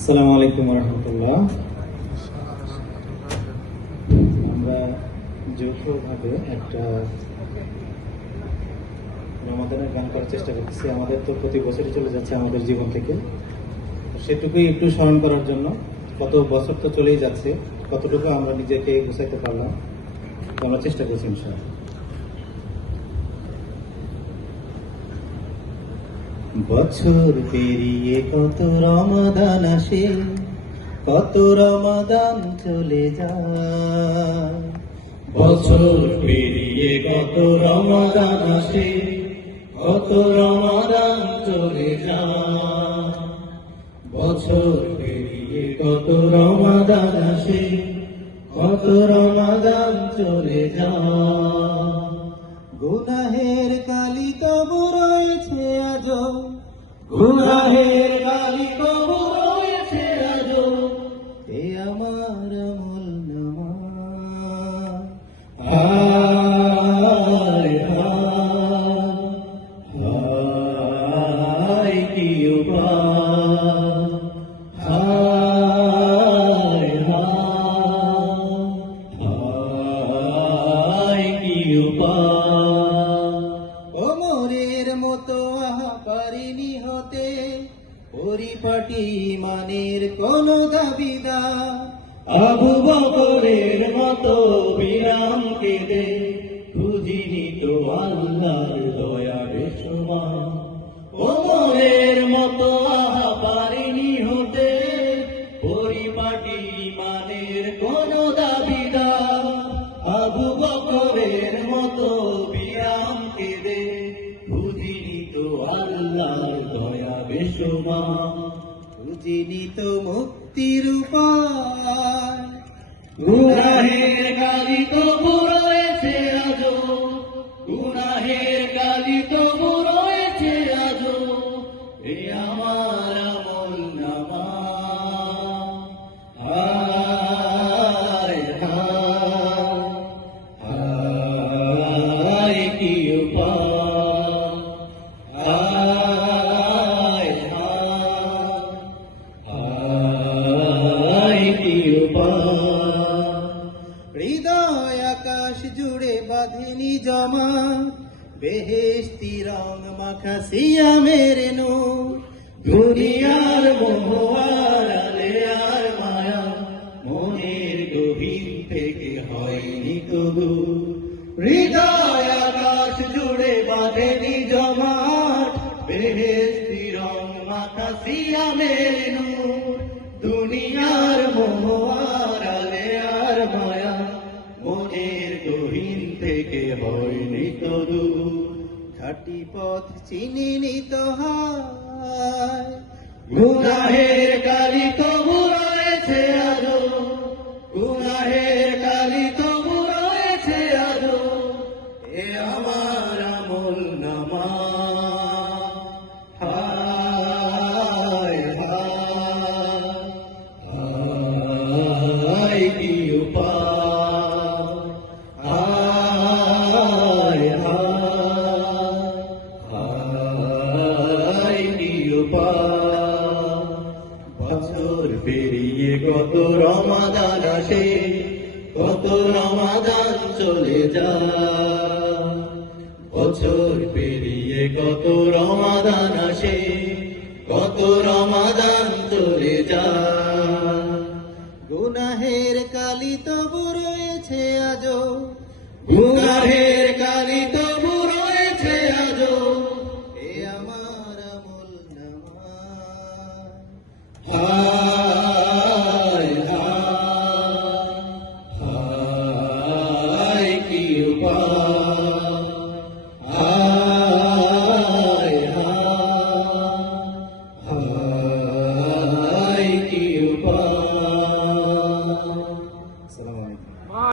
আসসালামু আলাইকুম রহমতুল্লাহ। আমরা যৌথভাবে একটা রমাদানের গান করার চেষ্টা করতেছি। আমাদের তো প্রতি বছরই চলে যাচ্ছে আমাদের জীবন থেকে, সেটুকুই একটু স্মরণ করার জন্য। কত বছর তো চলেই যাচ্ছে, কতটুকু আমরা নিজেকে গুছাইতে পারলাম, তো আমরা চেষ্টা করছি ইনশাআল্লাহ। বছর পেরিয়ে কত রমাদান আসে, কত রমাদান চলে যায়। বছর পেরিয়ে কত রমাদান আসে, কত রমাদান চলে যায়। বছর পেরিয়ে কত রমাদান আসে, কত রমাদান চলে যায়। গুনাহের কালি তবু রয়েছে আজো, গুনাহের কালি তবু রয়েছে আজো, এ আমার আমল নামা। হায় হায় হায় কি উপায়, হায় হায় হায় কি উপায়। ওমরের মতো আহা পারিনি হতে, পরিপাটি মানের কোন দাবিদার। আবু বকরের মতো বিরাম কেঁদে খুঁজিনি তো আল্লাহর দয়া বেশুমা। ওমরের মতো আহা পারিনি হতে, পরিপাটি মানের কোন দাবিদার। আবু বকরের মতো বিরাম কেঁদে খুঁজিনি তো আল্লাহর দয়া বেশুমা। খুঁজিনি তো মুক্তির উপায়, গুনাহের কালি তবু রয়েছে আজো, গুনাহের কালি তবু রয়েছে আজো, এ আমার আমল নামা। হায় হায় হায় কি উপায়, হায় হায় কি উপায়। হৃদয় আকাশ জুড়ে বাঁধেনি জমা, বেহেশতি রং মাখা সিয়ামের নূর। দুনিয়ার মোহ আড়ালে আর মায়া, মনের গভীর থেকে হয়নি তবু। হৃদয় আকাশ জুড়ে বাঁধেনি জমাট, বেহেশতি রং মাখা সিয়ামের নূর। দুনিয়ার মোহ আড়ালে আর মায়া, মনের গহীন থেকে হয়নি তবু। খাঁটি পথ চিনিনি তো হায়, গুনাহের কালি তবু রয়েছে আজো, গুনাহের কালি তবু রয়েছে আজো, এ আমার আমল নামা। হায় হায় হায় কি উপায়, হায় হায় হায় কি উপায়। বছর পেরিয়ে কত রমাদান আসে, কত রমাদান চলে যায়। বছর পেরিয়ে কত রমাদান আসে, কত রমাদান চলে যায়। গুনাহের কালি তবু রয়েছে আজো, গুনাহের